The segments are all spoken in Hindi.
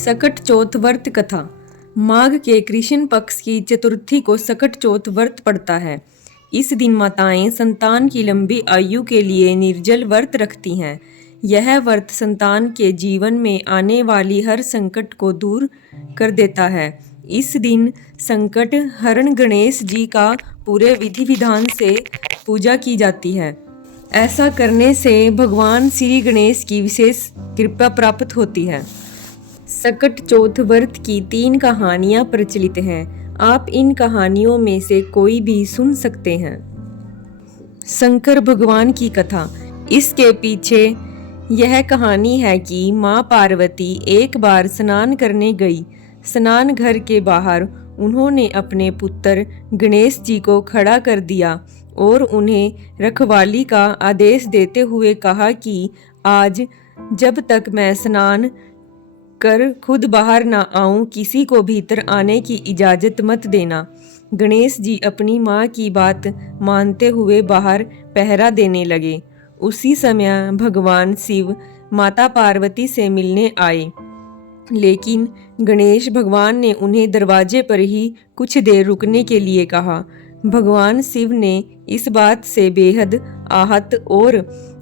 सकट चौथ व्रत कथा। माघ के कृष्ण पक्ष की चतुर्थी को सकट चौथ व्रत पड़ता है। इस दिन माताएं संतान की लंबी आयु के लिए निर्जल व्रत रखती हैं। यह व्रत संतान के जीवन में आने वाली हर संकट को दूर कर देता है। इस दिन संकट हरण गणेश जी का पूरे विधि विधान से पूजा की जाती है। ऐसा करने से भगवान श्री गणेश की विशेष कृपा प्राप्त होती है। सकट चौथ व्रत की 3 कहानियां प्रचलित हैं। आप इन कहानियों में से कोई भी सुन सकते हैं। शंकर भगवान की कथा। इसके पीछे यह कहानी है कि माँ पार्वती एक बार स्नान करने गई। स्नान घर के बाहर उन्होंने अपने पुत्र गणेश जी को खड़ा कर दिया और उन्हें रखवाली का आदेश देते हुए कहा कि आज जब तक मैं स्नान कर खुद बाहर ना आऊं, किसी को भीतर आने की इजाजत मत देना। गणेश जी अपनी माँ की बात मानते हुए बाहर पहरा देने लगे। उसी समय भगवान शिव माता पार्वती से मिलने आए, लेकिन गणेश भगवान ने उन्हें दरवाजे पर ही कुछ देर रुकने के लिए कहा। भगवान शिव ने इस बात से बेहद आहत और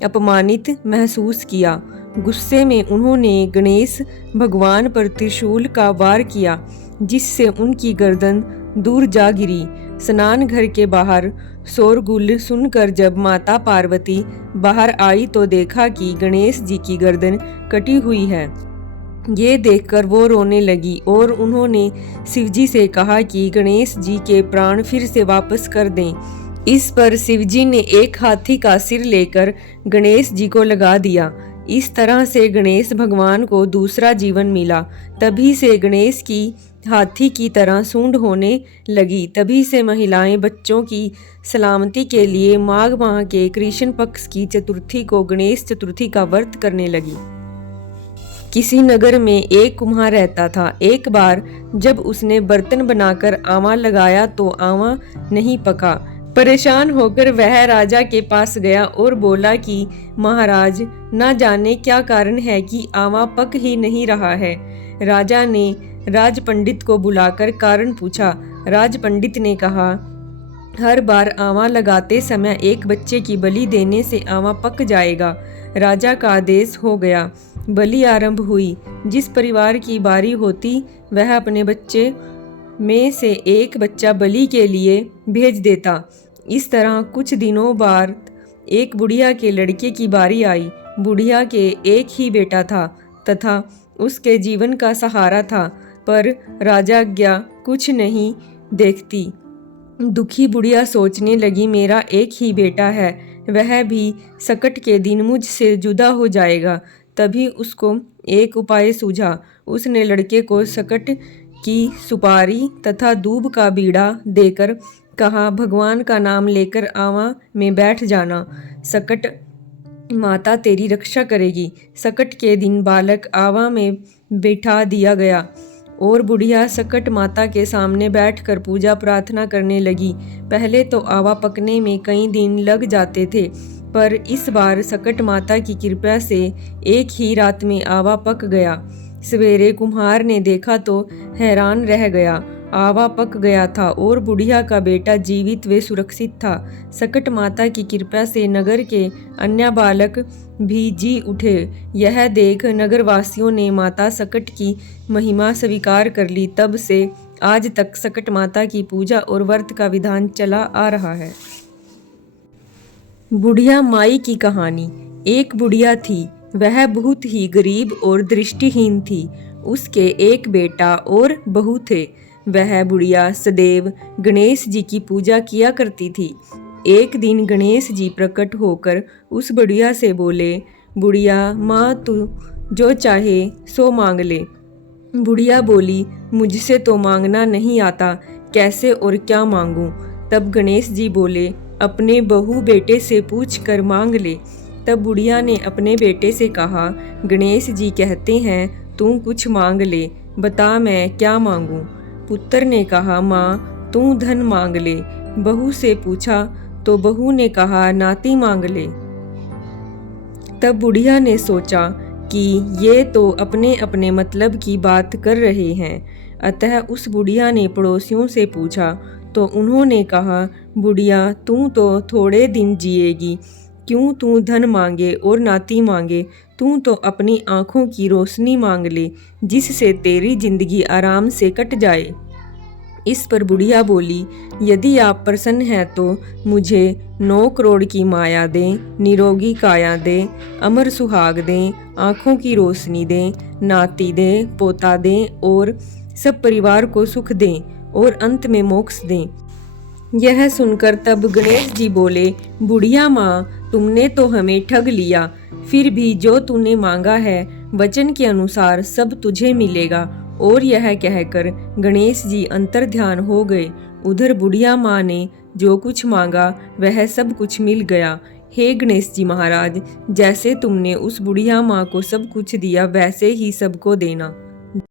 अपमानित महसूस किया। गुस्से में उन्होंने गणेश भगवान पर त्रिशूल का वार किया, जिससे उनकी गर्दन दूर जा गिरी। स्नान घर के बाहर शोरगुल सुनकर जब माता पार्वती बाहर आई तो देखा कि गणेश जी की गर्दन कटी हुई है। ये देखकर वो रोने लगी और उन्होंने शिवजी से कहा कि गणेश जी के प्राण फिर से वापस कर दें। इस पर शिवजी ने एक हाथी का सिर लेकर गणेश जी को लगा दिया। इस तरह से गणेश भगवान को दूसरा जीवन मिला। तभी से गणेश की हाथी की तरह सूंड होने लगी। तभी से महिलाएं बच्चों की सलामती के लिए माघ माह के कृष्ण पक्ष की चतुर्थी को गणेश चतुर्थी का व्रत करने लगी। किसी नगर में एक कुम्हार रहता था। एक बार जब उसने बर्तन बनाकर आवा लगाया तो आवा नहीं पका। परेशान होकर वह राजा के पास गया और बोला कि महाराज, ना जाने क्या कारण है कि आवा पक ही नहीं रहा है। राजा ने राज पंडित को बुलाकर कारण पूछा। राज पंडित ने कहा, हर बार आवा लगाते समय एक बच्चे की बलि देने से आवा पक जाएगा। राजा का आदेश हो गया। बलि आरंभ हुई। जिस परिवार की बारी होती वह अपने बच्चे में से एक बच्चा बलि के लिए भेज देता। इस तरह कुछ दिनों बाद एक बुढ़िया के लड़के की बारी आई। बुढ़िया के एक ही बेटा था तथा उसके जीवन का सहारा था, पर राजाज्ञा कुछ नहीं देखती। दुखी बुढ़िया सोचने लगी, मेरा एक ही बेटा है, वह भी सकट के दिन मुझसे जुदा हो जाएगा। तभी उसको एक उपाय सूझा। उसने लड़के को सकट की सुपारी तथा दूब का बीड़ा देकर कहा, भगवान का नाम लेकर आवा में बैठ जाना, सकट माता तेरी रक्षा करेगी। सकट के दिन बालक आवा में बिठा दिया गया और बुढ़िया सकट माता के सामने बैठकर पूजा प्रार्थना करने लगी। पहले तो आवा पकने में कई दिन लग जाते थे, पर इस बार सकट माता की कृपा से एक ही रात में आवा पक गया। सवेरे कुम्हार ने देखा तो हैरान रह गया। आवा पक गया था और बुढ़िया का बेटा जीवित व सुरक्षित था। सकट माता की कृपा से नगर के अन्य बालक भी जी उठे। यह देख नगरवासियों ने माता सकट की महिमा स्वीकार कर ली। तब से आज तक सकट माता की पूजा और व्रत का विधान चला आ रहा है। बुढ़िया माई की कहानी। एक बुढ़िया थी, वह बहुत ही गरीब और दृष्टिहीन थी। उसके एक बेटा और बहू थे। वह बुढ़िया सदैव गणेश जी की पूजा किया करती थी। एक दिन गणेश जी प्रकट होकर उस बुढ़िया से बोले, बुढ़िया माँ, तू जो चाहे सो मांग ले। बुढ़िया बोली, मुझसे तो मांगना नहीं आता, कैसे और क्या मांगूं। तब गणेश जी बोले, अपने बहू बेटे से पूछ कर मांग ले। तब बुढ़िया ने अपने बेटे से कहा, गणेश जी कहते हैं तू कुछ मांग ले, बता मैं क्या मांगूं। पुत्र ने कहा, माँ तू धन मांग ले। बहू से पूछा तो बहू ने कहा, नाती मांग ले। तब बुढ़िया ने सोचा कि ये तो अपने अपने मतलब की बात कर रहे हैं। अतः उस बुढ़िया ने पड़ोसियों से पूछा तो उन्होंने कहा, बुढ़िया तू तो थोड़े दिन जिएगी, क्यों तू धन मांगे और नाती मांगे, तू तो अपनी आँखों की रोशनी मांग ले जिससे तेरी जिंदगी आराम से कट जाए। इस पर बुढ़िया बोली, यदि आप प्रसन्न हैं तो मुझे 9 करोड़ की माया दें, निरोगी काया दें, अमर सुहाग दें, आँखों की रोशनी दें, नाती दें, पोता दें और सब परिवार को सुख दें और अंत में मोक्ष दें। यह सुनकर तब गणेश जी बोले, बुढ़िया माँ तुमने तो हमें ठग लिया, फिर भी जो तूने मांगा है वचन के अनुसार सब तुझे मिलेगा। और यह कहकर गणेश जी अंतर ध्यान हो गए। उधर बुढ़िया माँ ने जो कुछ मांगा वह सब कुछ मिल गया। हे गणेश जी महाराज, जैसे तुमने उस बुढ़िया माँ को सब कुछ दिया वैसे ही सबको देना।